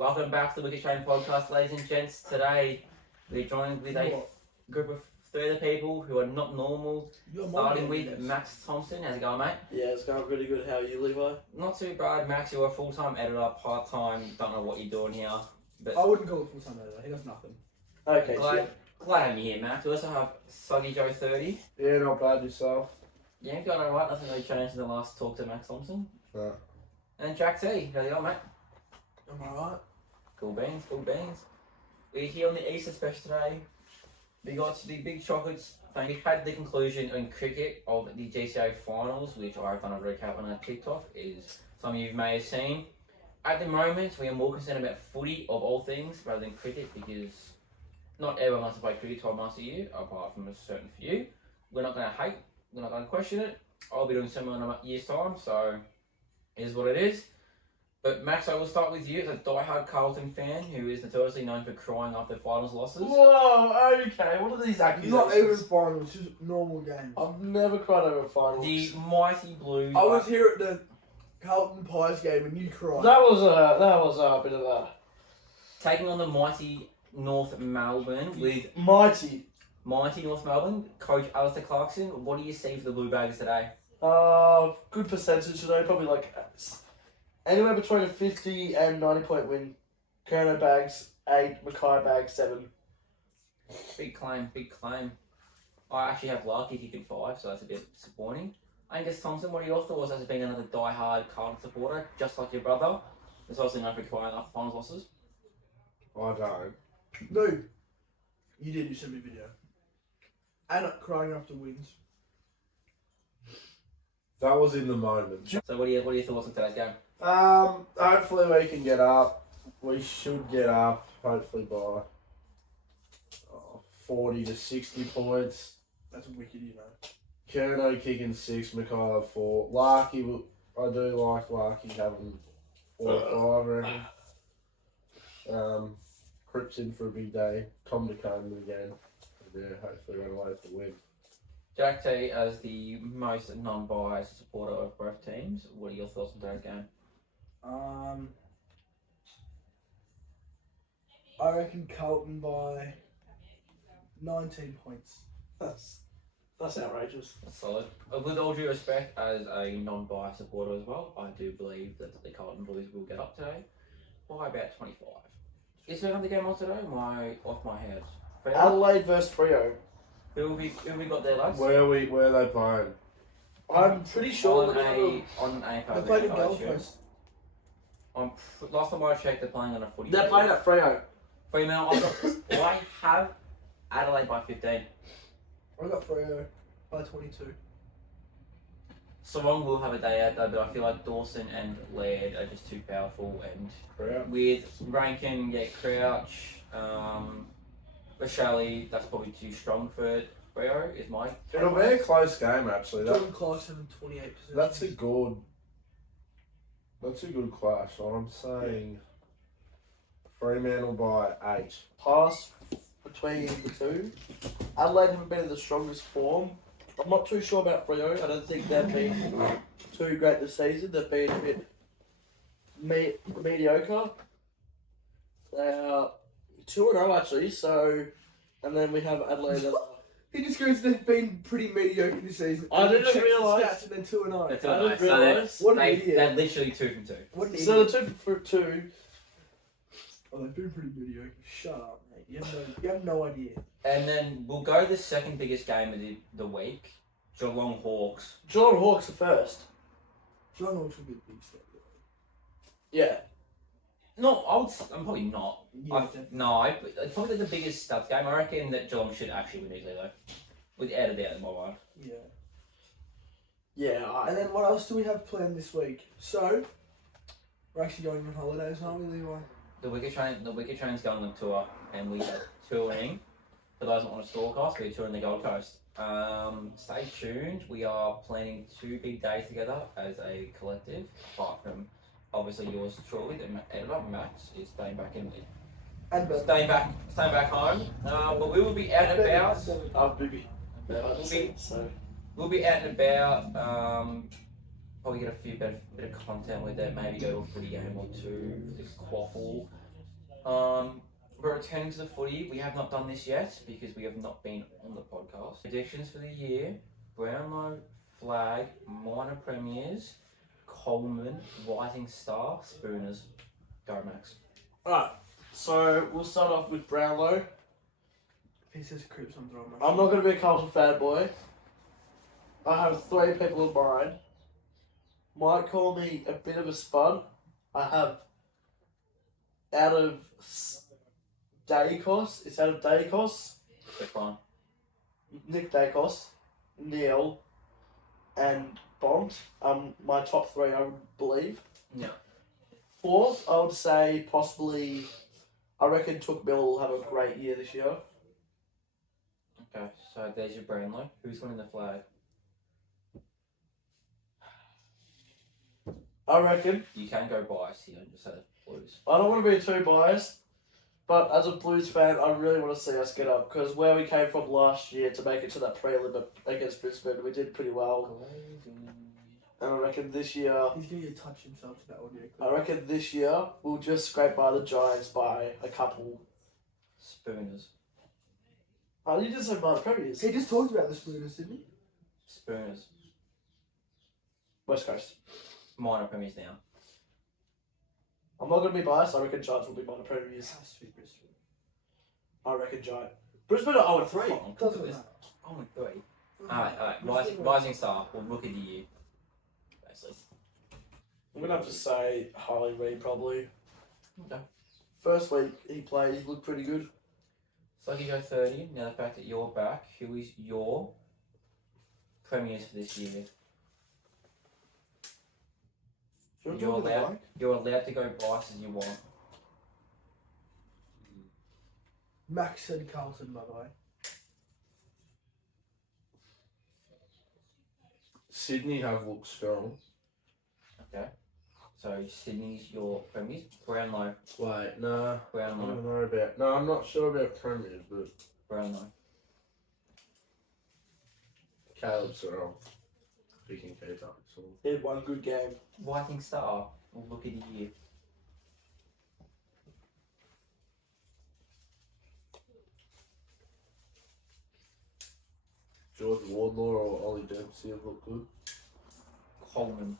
Welcome back to the Wicked Train podcast, ladies and gents. Today we're joined with a group of further people who are not normal. Starting with Max Thompson. How's it going, mate? Yeah, it's going pretty good. How are you, Levi? Not too bad, Max. You're a full-time editor, part-time. Don't know what you're doing here. But I wouldn't call it full-time editor. He does nothing. Okay, glad I'm here, Max. We also have Soggy Joe 30. Yeah, not bad yourself. Yeah, I'm going alright. Nothing really changed in the last talk to Max Thompson. No. And Jack T. How's it going, mate? I'm alright. Cool beans, cool beans. We're here on the Easter special today. We got the big chocolates. We had the conclusion in cricket of the GCA finals, which I've done a recap on our TikTok, is some of you may have seen. At the moment, we are more concerned about footy of all things rather than cricket, because not everyone wants to play cricket 12 months a year, apart from a certain few. We're not going to hate, we're not going to question it. I'll be doing similar in a year's time, so it is what it is. But Max, I will start with you as a diehard Carlton fan who is notoriously known for crying after finals losses. Whoa, okay. What are these accusations? Not even finals, just normal games. I've never cried over finals. The mighty Blues. I was here at the Carlton Pies game and you cried. That was a bit of a taking on the mighty North Melbourne with mighty North Melbourne coach Alistair Clarkson. What do you see for the Blue Bags today? good percentage today. Probably like anywhere between a 50 and 90 point win. Kerno bags 8, Mackay bags 7. Big claim, big claim. I actually have luck if you can 5, so that's a bit disappointing. Angus Thompson, what are your thoughts as being another die-hard Carlton supporter, just like your brother? It's obviously known for crying after finals losses. I don't. No. You did, you sent me a video. And crying after wins. That was in the moment. So what are your thoughts on today's game? Hopefully we can get up. We should get up, hopefully by 40 to 60 points. That's wicked, you know. Kerno kicking 6, Mackay 4. Larky, I do like Larky having 4 or 5, I reckon. Crips in for a big day. Tom DeCombs again. Yeah, hopefully run away with the win. Jack T, as the most non-biased supporter of both teams, what are your thoughts on today's game? I reckon Carlton by 19 points. That's outrageous. That's solid. With all due respect, as a non-biased supporter as well, I do believe that the Carlton Blues will get up today by about 25. Is there another game on today? Am I off my head? Adelaide versus Freo. Who we got there, lads? Where are they playing? I'm pretty sure on a They played in Gold Coast. Last time I checked, they're playing on a footy. they're playing at Freo. Female, I have Adelaide by 15. I got Freo by 22. Sarong will have a day out though, but I feel like Dawson and Laird are just too powerful, and Crouch. with Rankin, Crouch, Rochelle, that's probably too strong for Freo, is my It'll be a close game actually. Jordan Clarkson 28%. That's a good clash. I'm saying Fremantle by 8. Pass between the two. Adelaide haven't been in the strongest form. I'm not too sure about Freo. I don't think they've been too great this season. They've been a bit mediocre. They are 2-0 actually. So, and then we have Adelaide. He just goes, they've been pretty mediocre this season. I didn't Check the realise. stats and then 2-0. That's I didn't so realise. What an they're idiot. literally 2 from 2. What an So idiot. the 2 for 2. Oh, they've been pretty mediocre. Shut up, mate. You have no idea. And then we'll go the second biggest game of the week, Geelong Hawks. Geelong Hawks are first. John Hawks will be a big step. Yeah. No, I'm probably not. Yeah, It's probably the biggest stats game. I reckon that Geelong should actually win easily though. Without a doubt in my mind. yeah. Yeah. And then what else do we have planned this week? So, we're actually going on holidays, aren't we, Levi? The Wicked Train's going on tour, and we are touring. For those that want to stalk us, we're touring the Gold Coast. Stay tuned. We are planning 2 big days together as a collective. Apart from obviously yours shortly, the editor Max is staying back staying back home. But we will be out and about. I'll be. We'll be out and about. Probably get a bit of content with that. Maybe go to a footy game or 2 for the quaffle. We're returning to the footy. We have not done this yet because we have not been on the podcast. Predictions for the year: Brownlow, Flag, Minor Premiers, Coleman, Rising Star, Spooners. Go Max. Alright, so we'll start off with Brownlow. If he says Crips, I'm throwing my I'm not going to be a Carlton fanboy. I have 3 people in mind. Might call me a bit of a spud. I have out of Dacos, it's out of Dacos, Quick one. Nick Dacos, Neil, and Bond. My top 3, I would believe. Yeah. 4th, I would say possibly. I reckon Took Bill will have a great year this year. Okay, so there's your Brownlow. Who's winning the Flag? I reckon. You can go biased here and just say the Blues. I don't want to be too biased, but as a Blues fan, I really want to see us get up because where we came from last year to make it to that prelim against Brisbane, we did pretty well. And I reckon this year, He's going to touch himself to that audio clip. I reckon this year we'll just scrape by the Giants by a couple. Spooners. Oh, you just said minor premiers. He just talked about the Spooners, didn't he? Spooners. West Coast. Minor Premiers now. I'm not going to be biased. I reckon Giants will be minor premiers. Has to be Brisbane. I reckon Giant. Brisbane are 0-3. Doesn't matter. Only 3. Alright. Rising Star or Rookie of the Year. Basically. I'm going to have to say Harley Reid probably. Okay. First week he played, he looked pretty good. Sluggy go 30. Now the fact that you're back, who is your premiers for this year? You're allowed to go bias as you want. Max said Carlton, by the way. Sydney have looked strong. Okay. So Sydney's your premiers. Brownlow. Wait, nah. I Brownlow. don't know about. No, I'm not sure about premiers, but Brownlow. Caleb's wrong. He can keep up. So. He had one good game. Viking Star or Rookie of the Year. George Wardlaw or Ollie Dempsey have looked good. Coleman.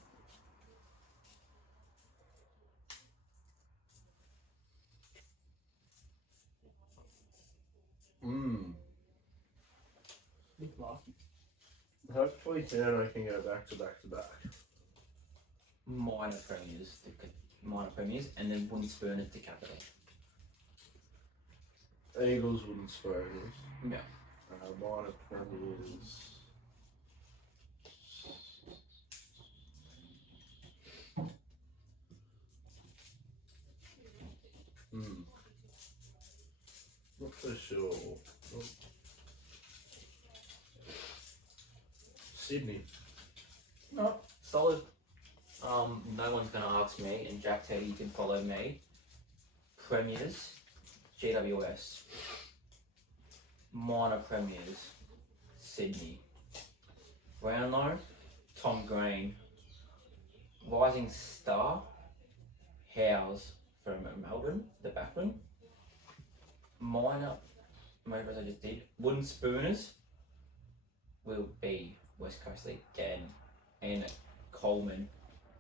Nick Larky. Hopefully Tano can go back to back to back. Minor premiers, and then wouldn't spurn it to capital. Eagles wouldn't spur us. Yeah. Minor premiers. Not so sure. Sydney. No, solid. No one's gonna ask me, and Jack Teddy, you can follow me. Premiers, GWS. Minor premiers, Sydney. Brownlow, Tom Green. Rising Star, Howes from Melbourne, the backman. Minor, maybe as I just did. Wooden Spooners will be West Coast League again, and Coleman.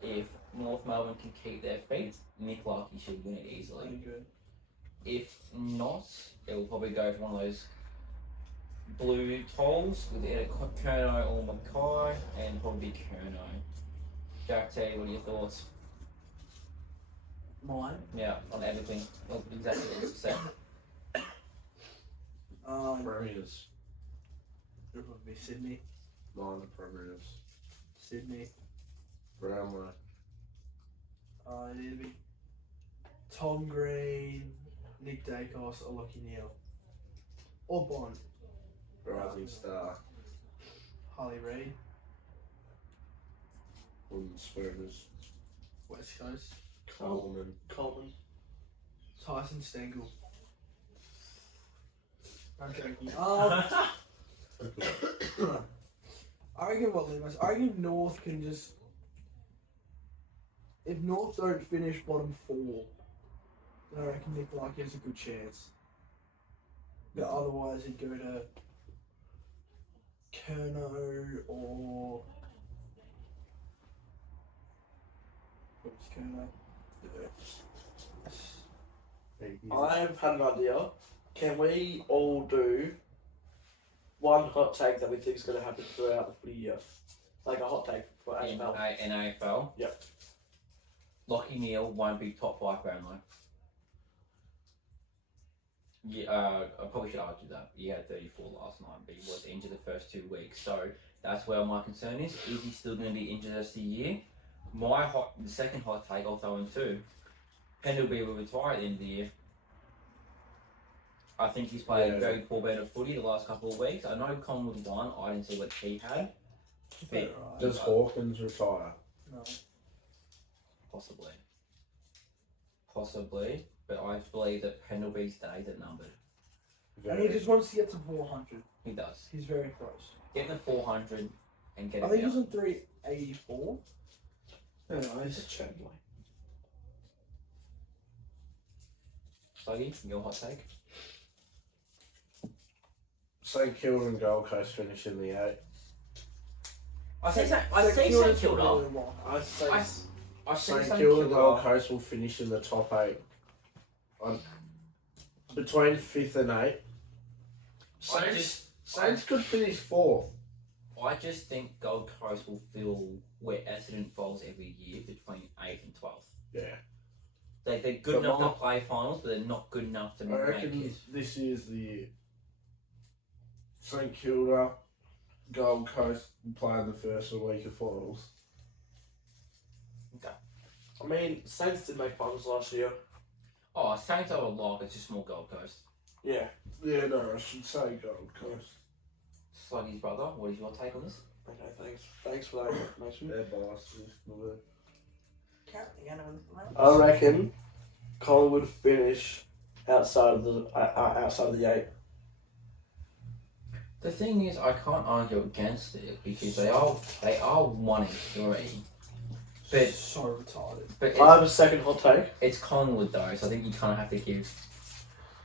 If North Melbourne can keep their feet, Nick Larky should win it easily. Pretty good. If not, it will probably go to one of those blue tolls with either Kerno or Mackay, and probably Kerno. Jack T, what are your thoughts? Mine. Yeah, on everything. Well, exactly what you said. Premiers. It would be Sydney. Minor premiers. Sydney. Brownlow. It'd be Tom Green, Nick Dacos, or Lockie Neal. Or Bond. Rising Star. Harley Reid. Wooden Spooners. West Coast. Coleman. Tyson Stengel. I'm joking. I reckon what Limas. I reckon North can just. If North don't finish bottom 4, I reckon Nick Larkin has a good chance. But otherwise, he'd go to Kerno or. What's Kerno? I've had an idea. Can we all do one hot take that we think is going to happen throughout the footy year? Like a hot take for AFL. In AFL? Yep. Lockie Neal won't be top 5 Brownlow. Yeah, I probably should argue that. He had 34 last night, but he was injured the first 2 weeks. So that's where my concern is. Is he still going to be injured the rest of the year? The second hot take I'll throw in too. Pendlebury will retire at the end of the year. I think he's played a very poor bit of footy the last couple of weeks. I know Collingwood won. I didn't see what he had. Does Hawkins retire? No. Possibly. But I believe that Pendlebury's days are numbered. And he just wants to get to 400. He does. He's very close. Get the 400 and get I it think down. he's on 384. Anyways. Sluggy, your hot take? St Kilda and Gold Coast finish in the 8. I say St Kilda. I say I say St St Kilda and Gold Kilda. Coast will finish in the top 8. Between 5th and 8th. Saints could finish 4th. I just think Gold Coast will feel where Essendon falls every year between 8th and 12th. Yeah. They're good enough to play finals, but they're not good enough to I make reckon it. this year's the year. St Kilda, Gold Coast will play in the first week of finals. Okay. I mean, Saints did make finals last year. Oh, Saints are a lock, it's just more Gold Coast. Yeah. Yeah, no, I should say Gold Coast. Sluggy's brother, what is your take on this? Okay, thanks. Thanks for that information. They're bastards. I reckon Collingwood finish outside of the 8. The thing is, I can't argue against it because they are 1-3. But So retarded. but I have a second hot take. it's Collingwood though, so I think you kind of have to give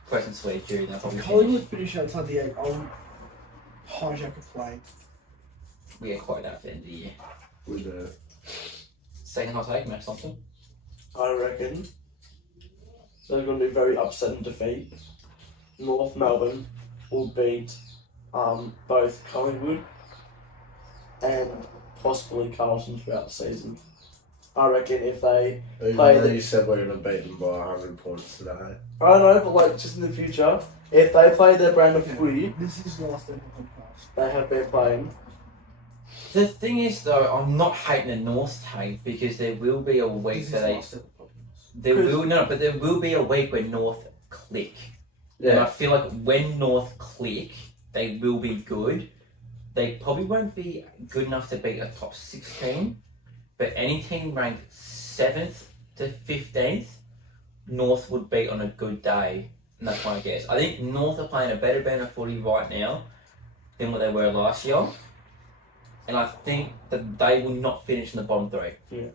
presence where it's due. They'll probably Collingwood finish outside the 8. I'll hijack a plane. We get quoted out at the end of the year. With the Second hot take, Max Thompson. I reckon there's going to be very upsetting defeat. North Melbourne will beat both Collingwood and possibly Carlton throughout the season. I reckon if they even play though the- you said we're going to beat them by 100 points today. I don't know, but like just in the future, if they play their brand of footy This is the last ever podcast. they have been playing, The thing is, though, I'm not hating the North take because there will be a week This is that the they last ever podcast. there will be a week where North click. And I feel like when North click, they will be good. They probably won't be good enough to beat a top 16, but any team ranked 7th to 15th, North would beat on a good day, and that's my guess. I think North are playing a better brand of footy right now than what they were last year, and I think that they will not finish in the bottom 3.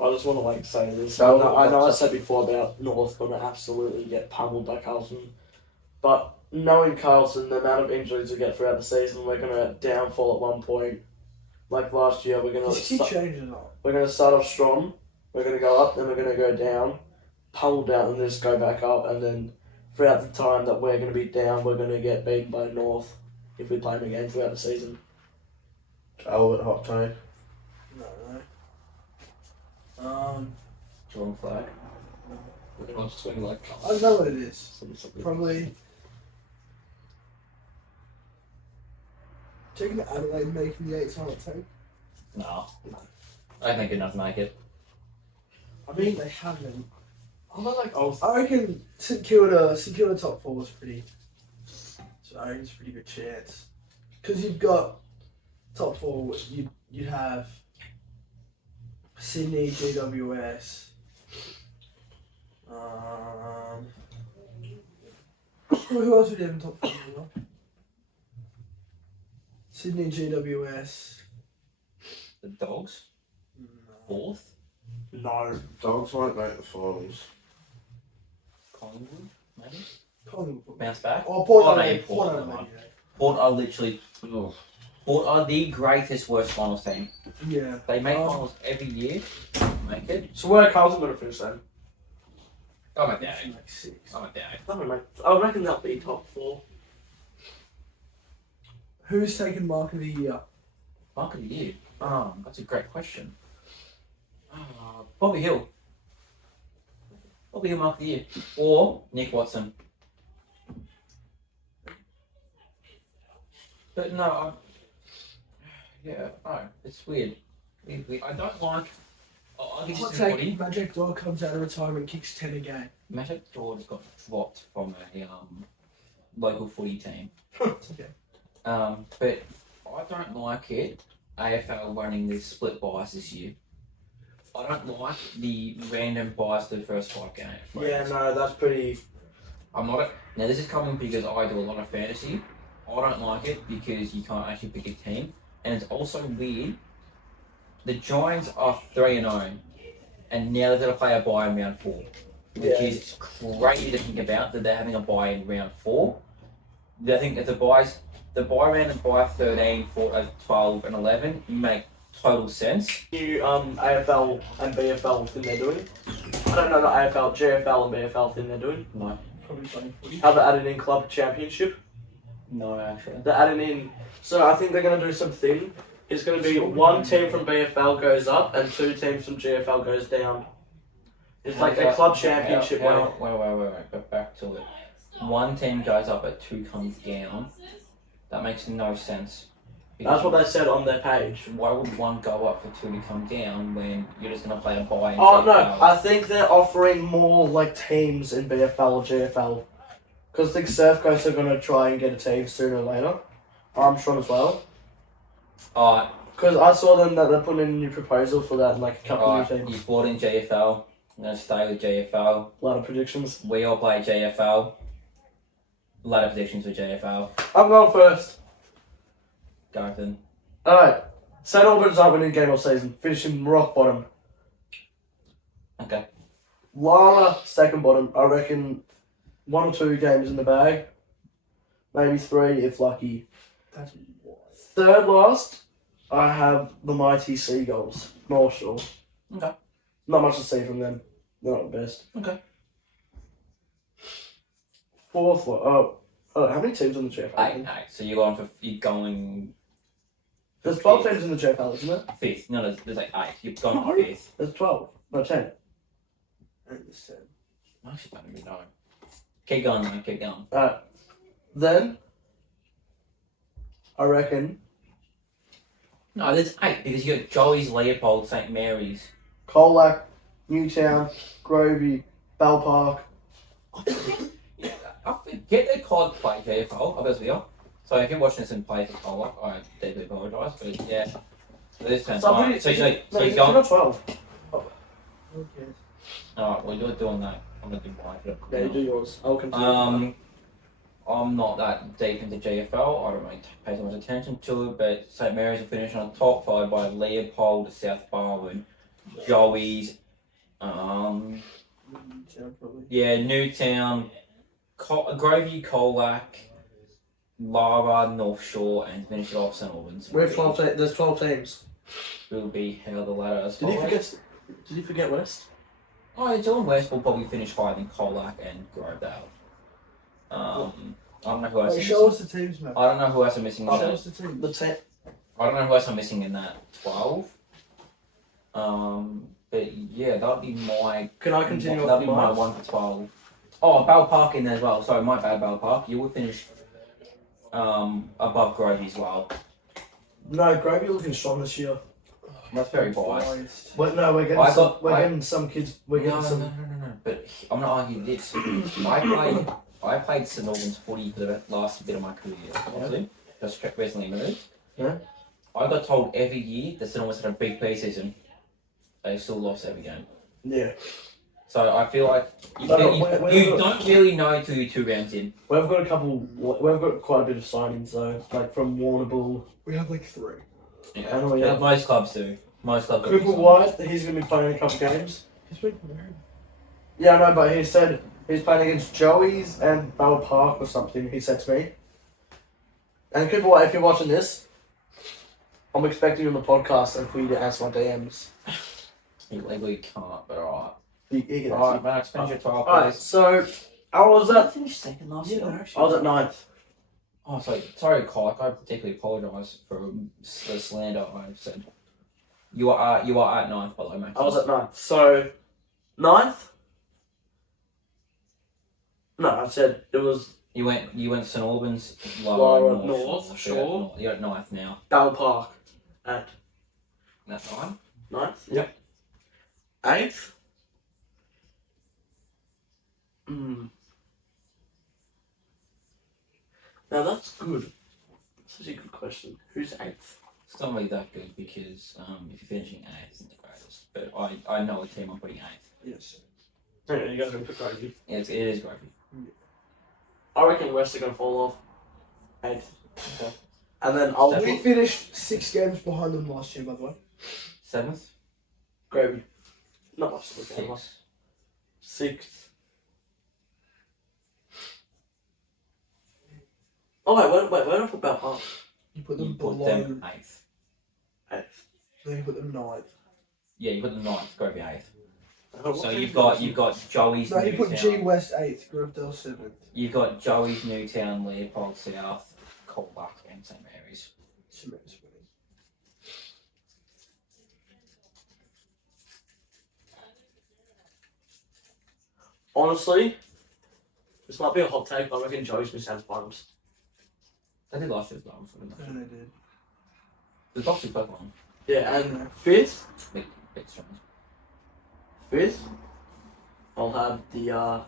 I just want to like say this. So- I know I said before about North going to absolutely get pummeled by Carlton, but knowing Carlton, the amount of injuries we get throughout the season, we're going to downfall at one point. Like last year, we're going Just keep changing it up. to start off strong. We're going to go up, then we're going to go down, pummel down, and then just go back up. And then throughout the time that we're going to be down, we're going to get beaten by North if we play them again throughout the season. Albert hot take. No. Wrong flag. We're not swinging like I don't know what it is. something. Probably taking Adelaide making the 8 time take. No. I don't think good enough to make it. I mean they haven't. I'm not like oh I reckon St Kilda top 4 is pretty. So I think it's a pretty good chance. Because you've got top 4. You'd have Sydney, GWS. Who else would you have in top 4? Sydney, GWS. The Dogs, 4th. no. Dogs won't make the finals. Collingwood, maybe? Collingwood. Bounce back? Oh, Port Oh, Adelaide. no, Port Port Adelaide. Adelaide. Port are literally. Port are the greatest worst finals team. Yeah. They make finals every year. Make it. So where are Carlton going to finish then? I'm at that. Like 6. I'm at that. I don't know. I reckon that'll be top 4. Who's taken Mark of the Year? Mark of the year. That's a great question. Bobby Hill. Bobby Hill Mark of the year. Or Nick Watson. But no, it's weird. I don't like. I think I'll it's take everybody. Magic Dog comes out of retirement and kicks 10 a game. Magic George got dropped from a local footy team. It's okay. But I don't like it. AFL running this split buys this year. I don't like the random buys to the first 5 games. Yeah, no, that's pretty. I'm not. Now this is coming because I do a lot of fantasy. I don't like it because you can't actually pick a team, and it's also weird. The Giants are 3-0, and now they're going to play a bye in round 4, which is crazy to think about that they're having a bye in round 4. I think that the bye round and bye 13, 14, 12, and 11 make total sense. New AFL and BFL thing they're doing. I don't know the AFL, GFL and BFL thing they're doing. No, Probably playing footy. How they added in club championship. no, actually. They're adding in. So I think they're going to do something. It's going to be 1 team from BFL goes up and 2 teams from GFL goes down. It's like a club championship way. Wait. But back to it. 1 team goes up, but 2 comes down. That makes no sense. That's what they said on their page. Why would 1 go up for 2 to come down when you're just going to play a bye? Oh no, I think they're offering more like teams in BFL or GFL. Because I think Surf Coast are going to try and get a team sooner or later. Armstrong as well. Alright, Because I saw them that they're putting in a new proposal for that, like a couple of new teams. you bought in GFL. I'm going to stay with GFL. A lot of predictions. We all play GFL. A lot of predictions for GFL. I'm going first. Go then. Alright. St Albans aren't winning game all season. Finishing rock bottom. Okay. Lara, second bottom. I reckon 1 or 2 games in the bag. Maybe 3 if lucky. That's Third last, I have the mighty Seagulls. North Shore. Okay. Not much to see from them. They're not the best. Okay. Fourth, how many teams in the JFL? 8. So you're going There's 12 teams in the JFL, isn't there? 5th. No, there's like 8. You're going No. for 5th. There's 12. No, 10. I understand. I actually don't even know. Keep going, man. Keep going. Alright. Then, I reckon No, there's 8 because you got Joey's, Leopold, St Mary's. Colac, Newtown, Grovey, Bell Park. Yeah, I forget they called play JFL. I'll be honest with you. So if you're watching this and play for Colac, I deeply apologise. But yeah, so this turns So, right. So you're you're going. not 12. Okay. Alright, well you're doing that. I'm gonna do mine. Yeah, you do yours. I'll continue. I'm not that deep into GFL. I don't really pay so much attention to it, but St Mary's will finish on top, followed by Leopold, South Barwon, Joey's, Probably. Newtown, Grovey, Colac, Lara, North Shore, and finish it off St Albans. We have 12 there's 12 teams. Will be how the ladder as Did follows. you forget West? Oh, John West will probably finish higher than Colac and Grovedale. I don't know who else. Hey, I'm show missing. us the teams, man. I don't know who else I'm missing in Show that. us the teams. The 10. I don't know who else I'm missing in that 12. But yeah, that'd be my. Can I continue That'd off be the my mark? 1 to 12. Oh, Bell Park in there as well. Sorry, my bad, Bell Park. You will finish above Grovey as well. No, Grovey looking strong this year. That's very biased. We're getting I some, got- we're I- getting some kids. We're getting some. No. But I'm not arguing this. I played St Albans footy for the last bit of my career. Obviously, just recently moved. Yeah. I got told every year that St Albans had a big pre-season. They still lost every game. Yeah. So I feel like you don't really know till you're 2 rounds in. We've got a couple. We've got quite a bit of signings though, like from Warrnambool. We have like 3. Yeah. I know, yeah. Most clubs do. Most clubs do. Cooper White, he's going to be playing a couple games. He's been married. Yeah, I know, but he said He's playing against Joey's and Bell Park or something, he said to me. And people, if you're watching this, I'm expecting you on the podcast and for you to answer my DMs. You legally can't, but alright. He can Alright, answer. Max, finish your top, Alright, please. so I was at finished second last Yeah, year. they're I actually. was at 9th. Oh, sorry, Cole. I particularly apologise for the slander I said. You are at ninth, by the way, Max. I was at 9th. So 9th? No, I said it was You went St Albans, Lara, North North Shore. You're at ninth now. Bell Park at That's fine. 9th. Yep. 8th? Now that's good. That's actually a good question. Who's 8th? It's not really that good because if you're finishing eighth, isn't the greatest. But I know a team I'm putting eighth. Yes. Yeah, you guys are going to put Gravy. Yeah, it is gravy. I reckon West are going to fall off. 8th. Okay. And then I'll Seventh. We put finished 6 games behind them last year, by the way. Seventh. Gravy. Not much to look at. Six. 6th. Oh, wait, where did I put Bell Park? You put You them put below. them eighth. 8th. Then you put them 9th. Yeah, you put them ninth. Gravy eighth. Oh, So what you've team got Joey's No, you put G Newtown. West 8th, Grovedale 7th. You've got Joey's Newtown, Leopold South, Colbuck, and St Mary's. Cements winning. Honestly, this might be a hot take, but I reckon Joey's missed out finals. They did last year as well. So didn't No, they? they did. The top two first one. Yeah, and 5th, Big strong. 5th, I'll have the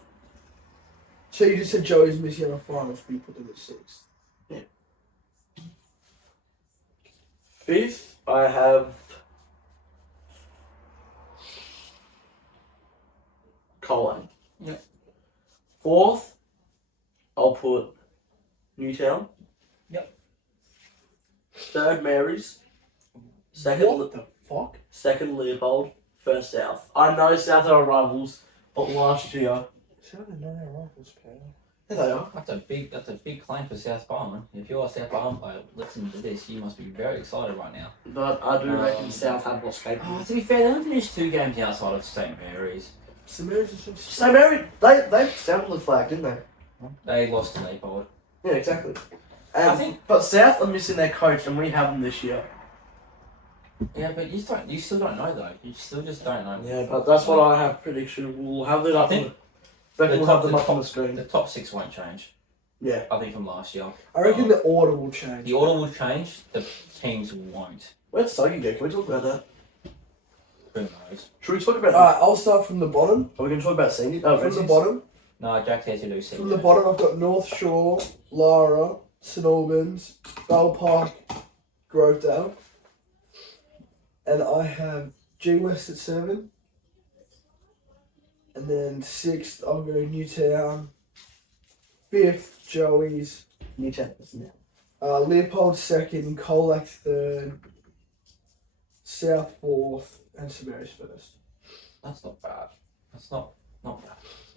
So you just said Joey's missing out on finals, but you put them at 6th. 5th, I have Colin. Yep. 4th, I'll put Newtown. Yep. 3rd, Mary's. Second, What the fuck? second Leopold. 1st, South. I know South are rivals, but last year. Sound of no rifles, pal. Yeah, they are. That's a big claim for South Barman. If you're a South Barman player listening to this, you must be very excited right now. But I do reckon South have lost capable. To be fair, they only finished 2 games outside of St Mary's. Samaritan's is just. So Mary, they stamped the flag, didn't they? They lost to Leopold. Yeah, exactly. I think- but South are missing their coach, and we have them this year. Yeah, but you still don't know though. You still just don't know. Yeah, but that's what I have prediction. We'll have it I up. think We'll have them up on the screen. The top 6 won't change. Yeah. I think from last year. I reckon the order will change. The order will change. The teams won't. Where'd Soggy go? Can we talk about that? Who knows? Should we talk about? Alright, I'll start from the bottom. Are we going to talk about senior? Oh, From the bottom. No, Jack has to do senior. From the bottom, I've got North Shore, Lara, St Albans, Bell Park, Grovedale. And I have G West at 7. And then 6th, I'll go Newtown. 5th, Joey's. Newtown, isn't it? Leopold 2nd, Colac 3rd. South 4th, and St Mary's 1st. That's not bad. That's not bad.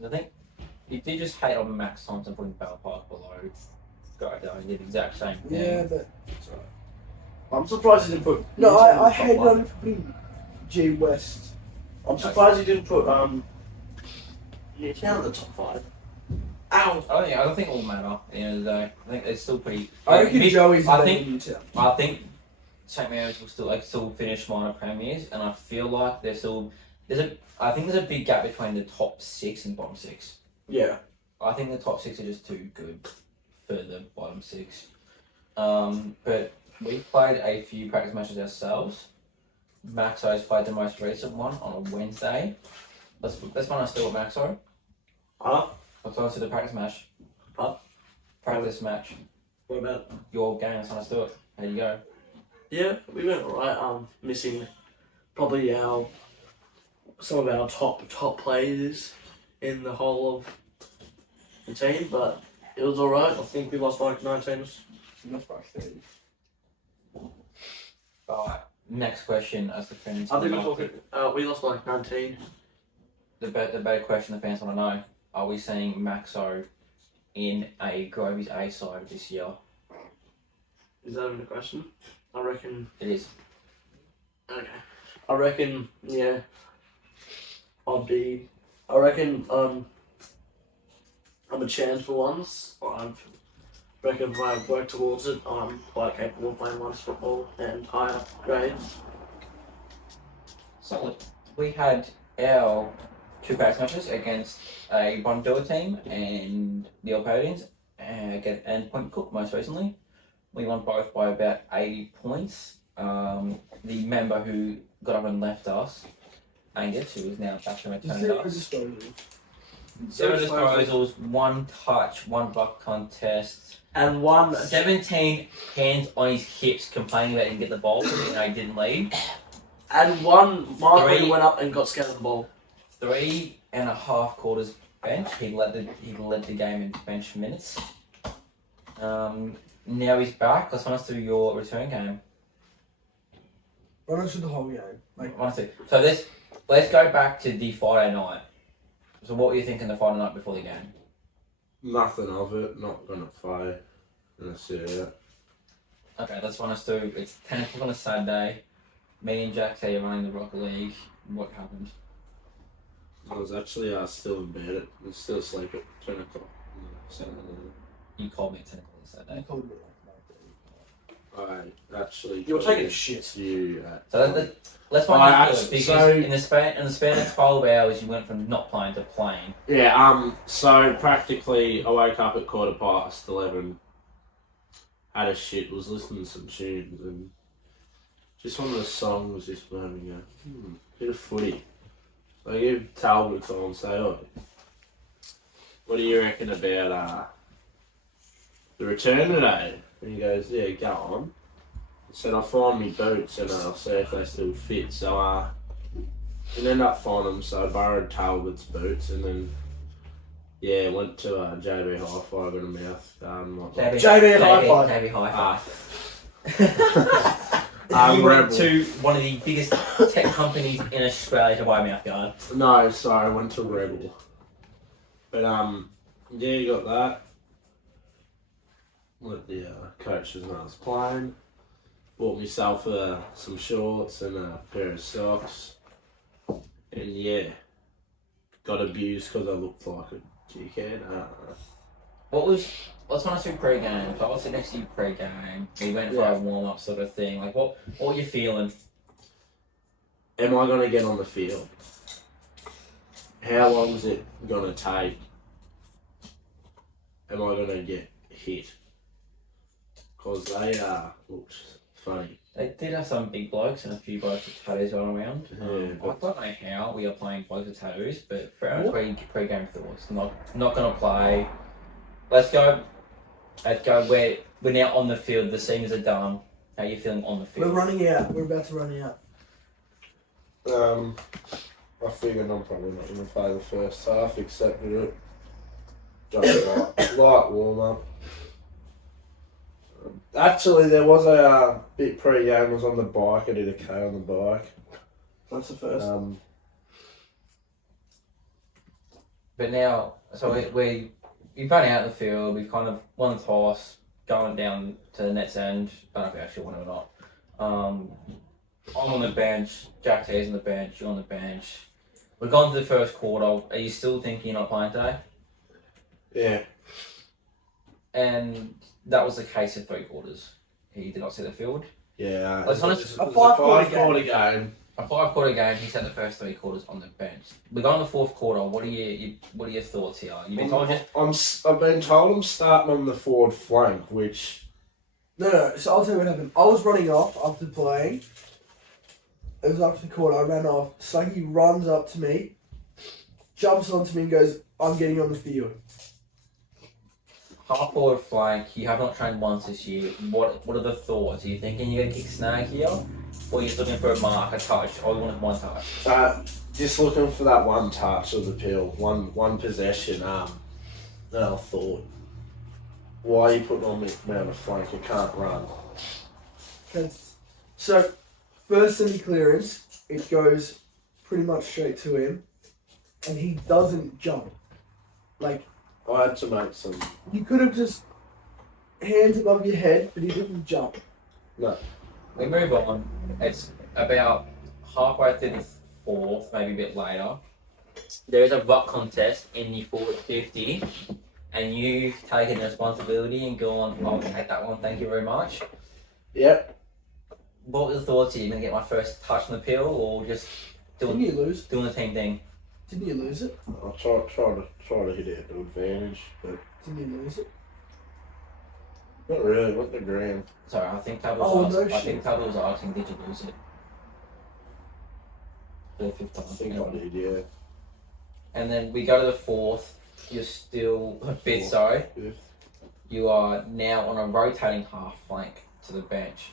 I think you did just hate on Max Thompson putting Bell Park below Grovedale. He did the exact same thing. Yeah, but. I'm surprised you didn't put. No, Newtown in the I top hated one. on him for putting G West. I'm surprised you didn't put Newtown in the top 5. Ow! I don't think it will matter at the end of the day. I think it's still pretty. I reckon Joey's I better think- than Newtown. I think St Mary's will still finish minor premiers, and I feel like I think there's a big gap between the top 6 and bottom 6. Yeah. I think the top 6 are just too good for the bottom 6. But we played a few practice matches ourselves. Maxo's played the most recent one on a Wednesday. Let's find out still at Maxo. Huh? Let's go to the practice match. Huh? Practice match. What about? Your game, let's find out still. How you go? Yeah, we went alright. Missing probably some of our top players in the whole of the team, but it was alright. I think we lost like 19. That's by 30. Alright. Next question as the fans. I think we're talking. We lost like 19. The better question the fans want to know. are we seeing Maxo in a Grovy's A side this year? Is that even a question? I reckon. It is. Okay. I reckon. Yeah. I reckon. I'm a chance for once. I reckon if I work towards it, I'm quite capable of playing once football and higher grades. So we had our two base matches against a Bondoa team and the Alpodians and Point Cook most recently. We won both by about 80 points. The member who got up and left us, Angus, who is now back to return Zero us. disposal. 0 disposals, 1 touch, 1 block contest, And one 17 hands on his hips complaining that he didn't get the ball because he didn't lead. Mark Three. went up and got scared of the ball. 3.5 quarters bench. He led the game in bench minutes. Now he's back. Let's run us through your return game. Run us through the whole game. Like, Honestly, so let's go back to the Friday night. So what were you thinking the Friday night before the game? Nothing of it. Not gonna play. Gonna sit out. Okay, let's run us through. It's 10 o'clock on a Saturday. Me and Jack say you're running the Rocket League. What happened? I was actually still in bed. I was still asleep at 10 o'clock. Saturday You called me at 10 o'clock on Saturday. you called me like night. I actually. You were taking a shit. You. So let's I run actually- through it because so- in the span of 12 hours, you went from not playing to playing. Yeah. So practically, I woke up at 11:15. Had a shit. Was listening to some tunes and just one of the songs just made me go, bit of footy. So I give Talbot a call and say, oh, what do you reckon about the return today? And he goes, yeah, go on. I said, I'll find me boots and I'll see if they still fit. So I ended up finding them, so I borrowed Talbot's boots and then, yeah, went to JB Hi-Fi, got a mouth garden. JB Hi-Fi. JB Hi-Fi. You Rebel. went to one of the biggest tech companies in Australia to buy a mouth guard. No, sorry, I went to Rebel. But yeah, you got that. Let the coaches know I was playing. Bought myself some shorts and a pair of socks. And yeah, got abused because I looked like a dickhead. Let's run us through pre-game. So I was sitting next to you pre-game. We went for a warm-up sort of thing. Like, what were you feeling? Am I going to get on the field? How long is it going to take? Am I going to get hit? Because they looked funny. They did have some big blokes and a few blokes with tattoos going around. Yeah, I don't know how we are playing blokes with tattoos, but for our pre-game thoughts, not going to play. Let's go. We're now on the field. The seniors are done. How are you feeling on the field? We're running out. We're about to run out. I figured I'm probably not going to play the first half, accepted it. Just light warm up. Actually, there was a bit pre-game. I was on the bike. I did a K on the bike. That's the first. But now, so we've run out of the field. We've kind of won the toss, going down to the net's end. I don't know if we actually won it or not. I'm on the bench. Jack T's on the bench. You're on the bench. We've gone to the first quarter. Are you still thinking you're not playing today? Yeah. And that was the case of 3 quarters. He did not see the field. Yeah. Let's honest- It's a a five-quarter five-quarter game. A 5-quarter game. He spent the first 3 quarters on the bench. We got in the 4th quarter. What are your thoughts here? You've been told I've been told I'm starting on the forward flank, which No. So I'll tell you what happened. I was running off after playing. It was after the quarter. I ran off. Sluggy runs up to me, jumps onto me and goes, "I'm getting on the field." half forward flank. You have not trained once this year. What are the thoughts? Are you thinking you're gonna kick snag here, or you're just looking for a mark, a touch, or you want 1 touch? just looking for that one touch of the pill, one possession. Then I thought, why are you putting on me on the flank? You can't run. Okay. So, first semi clearance, it goes pretty much straight to him, and he doesn't jump. Like, I had to make some. you could have just hands above your head, but he didn't jump. We move on. It's about halfway through the fourth, maybe a bit later. There is a ruck contest in the forward 50, and you've taken the responsibility and gone, I'll take that one, thank you very much. Yep. What were the thoughts? Are you going to get my first touch on the pill, or just Didn't you lose? doing the team thing? Didn't you lose it? I try to hit it to advantage, but Didn't you lose it? not really. Went the ground. Sorry, I think Tab Oh, was no asking, I shit. think Tab was asking, did you lose it? For the fifth I time. think I did. Yeah. And then we go to the fourth. You're still fifth. Sorry. Fifth. You are now on a rotating half flank to the bench.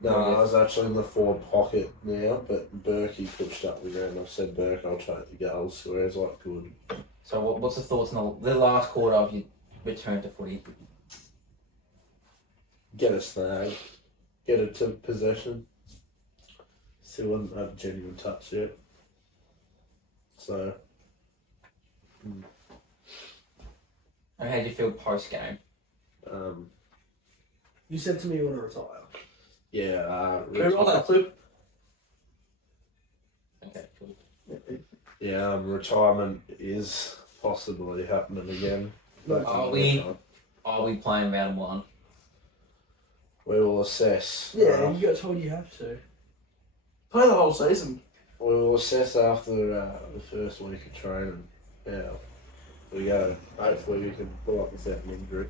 No, I was actually in the forward pocket now, but Berkey pushed up the ground. I said, Burke, I'll take the goals. So he's like, good. So what's the thoughts on the last quarter of your return to footy? Get a snag. Get it to possession. Still haven't had a genuine touch yet. So. And how do you feel post game? You said to me you want to retire. Yeah, Can we roll that clip? Okay, cool. retirement is possibly happening again. No, Are we playing round one? We will assess. Yeah, you got told you have to. Play the whole season. We will assess after the first week of training. Yeah, we go. Hopefully we can pull up without an injury.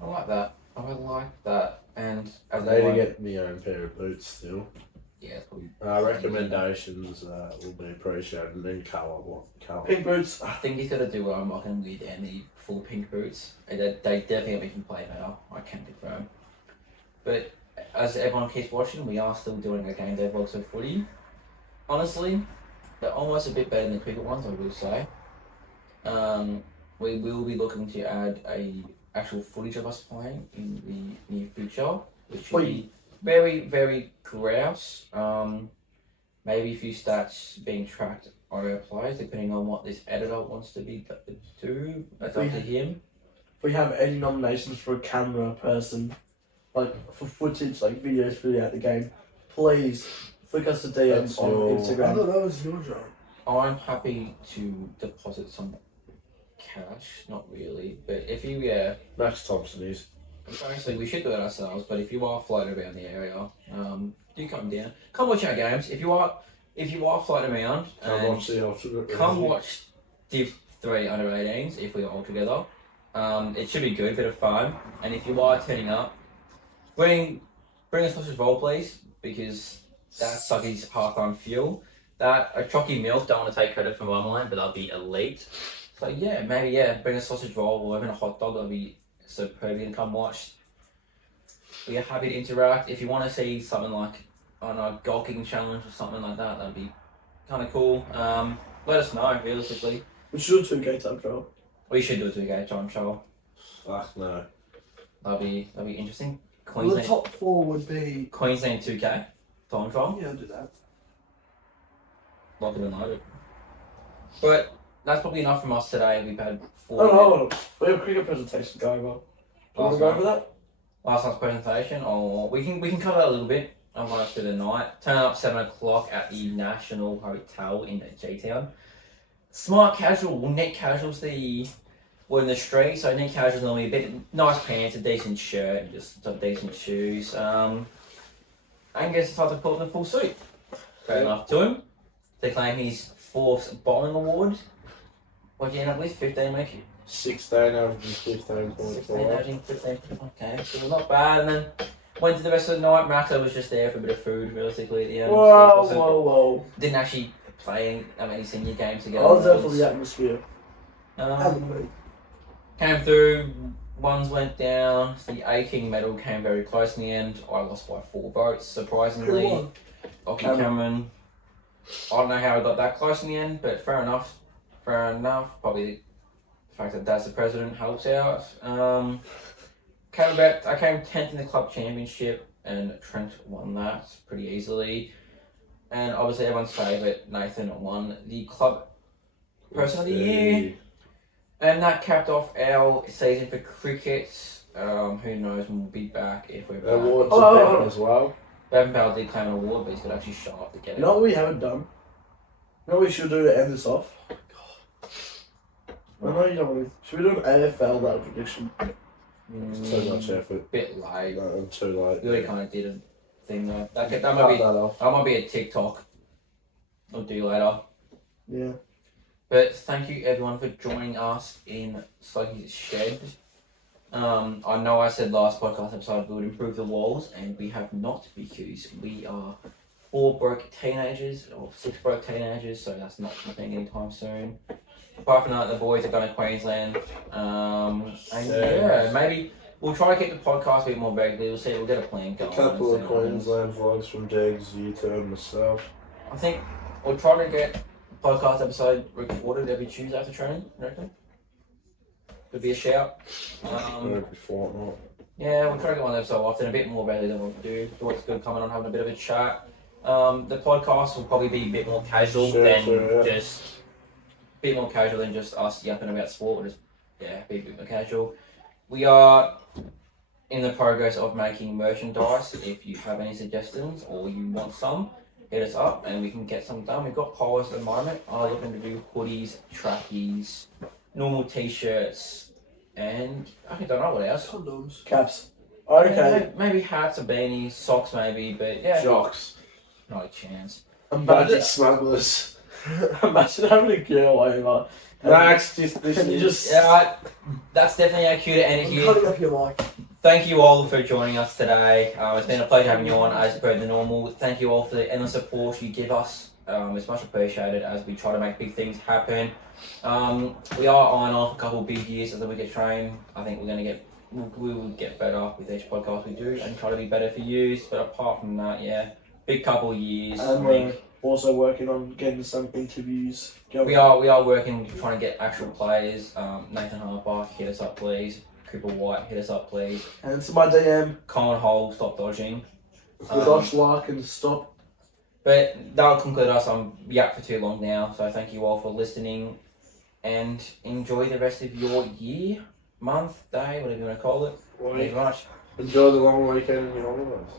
I like that. I like that. And I as need to get my own pair of boots still. yeah, it's probably. Recommendations will be appreciated, and then colour. Pink boots. I think he's got to do what I'm rocking with and the full pink boots. They definitely make him play better. I can confirm. But as everyone keeps watching, we are still doing a game day vlogs of footy. Honestly, they're almost a bit better than the cricket ones, I will say. We will be looking to add a actual footage of us playing in the near future, which will be very, very grouse. Maybe a few stats being tracked on our players, depending on what this editor wants to be do. It's up to him. If we have any nominations for a camera person, like for footage, like videos throughout the game, please flick us a DM That's on your- I Instagram. thought that was your job. I'm happy to deposit some cash, not really, but if you Max Thompson is. actually we should do it ourselves. But if you are floating around the area, do come down, come watch our games. If you are floating around, Come and watch the ultimate. come watch Div 3 under 18s if we are all together. It should be good, bit of fun. And if you are turning up, bring a sausage roll, please, because that's Sucky's half-time fuel. That a chocky milk, don't want to take credit from one line, but that'll be elite. So yeah, maybe bring a sausage roll or even a hot dog, that'll be superb. You can come watch. We are happy to interact. If you want to see something like, I don't know, a goal kicking challenge or something like that, that'd be kind of cool. Let us know, realistically. We should do 2K time trial. We should do a 2K time trial. Fuck no. That'll be interesting. Well, the top four would be. Queensland 2K time trial. Yeah, I'll do that. Lock it and load it. But that's probably enough from us today. We've had 4 Oh, we have a cricket presentation going on. Do you want to go over that? last night's presentation, or we can cover that a little bit. I want us to the night. Turn up 7 o'clock at the National Hotel in G-Town. Smart casual, net casuals. We're in the street, so net casuals normally a bit nice pants, a decent shirt, and just some decent shoes. And gets the type to pull in a full suit. Fair enough to him. To claim his 4th bowling award. What do you end up with? 15, Mickey? 16 averaging 16, 15.5. averaging 15. Okay, so not bad. And then went to the rest of the night. Maxo was just there for a bit of food, realistically, at the end. Whoa. Didn't actually play that many senior games I together. was there for the atmosphere. Came through, ones went down. The A-King medal came very close in the end. I lost by 4 votes, surprisingly. Who won? Oki Cameron. I don't know how I got that close in the end, but fair enough. Probably the fact that Dad's the president helps out. I came 10th in the club championship, and Trent won that pretty easily. And obviously everyone's favourite, Nathan, won the club person of the year. And that capped off our season for cricket. Who knows when we'll be back if we're back. Awards Oh, are oh, different oh. as well. Bevan Powell did claim an award, but he's got to actually show up to get it. You know what we haven't done? You know what we should do to end this off? I know you don't want to. Should we do an AFL battle prediction? Too much effort. Bit late. No, too late. We already kind of did a thing though. That Cut might be that off. a TikTok. I'll do later. Yeah. But thank you everyone for joining us in Sluggy's Shed. I know I said last podcast episode we would improve the walls, and we have not, because we are 4 broke teenagers, or 6 broke teenagers, so that's not happening anytime soon. Apart from that, the boys are going to Queensland. And yeah, maybe we'll try to keep the podcast a bit more regularly. We'll see, we'll get a plan A going. couple and of see what happens. Queensland vlogs from Degs, U2 and myself. I think we'll try to get the podcast episode recorded every Tuesday after training, I reckon. Could be a shout. Every fortnight. Yeah, we'll try to get one every so often, a bit more regularly than what we do. Thought it's good coming on, having a bit of a chat. The podcast will probably be a bit more casual than just us yapping about sport. We'll just be a bit more casual. We are in the progress of making merchandise. If you have any suggestions or you want some, hit us up and we can get some done. We've got polos at the moment. I'm looking to do hoodies, trackies, normal t-shirts, and I don't know what else. Condoms. Caps. Okay. Maybe hats or beanies, socks maybe, but yeah, Jocks. not a chance. Budget smugglers. Imagine having a girl over. Max, this Can you is just. That's definitely our cue to end it I'm here. cutting off your mic. Thank you all for joining us today. It's been a pleasure having you on as per the normal. Thank you all for the endless support you give us. It's much appreciated as we try to make big things happen. We are eyeing off a couple of big years as we get trained. I think we will get better with each podcast we do and try to be better for you. But apart from that, yeah, big couple of years. And we're also working on getting some interviews going. We are working, trying to get actual players. Nathan Harper, hit us up please. Cooper White, hit us up please. And to my DM, Colin Hole, stop dodging. Josh Larkin, stop. But that'll conclude us. I'm yapped for too long now, so thank you all for listening and enjoy the rest of your year, month, day, whatever you want to call it. Thank you very much. enjoy the long weekend and your holidays.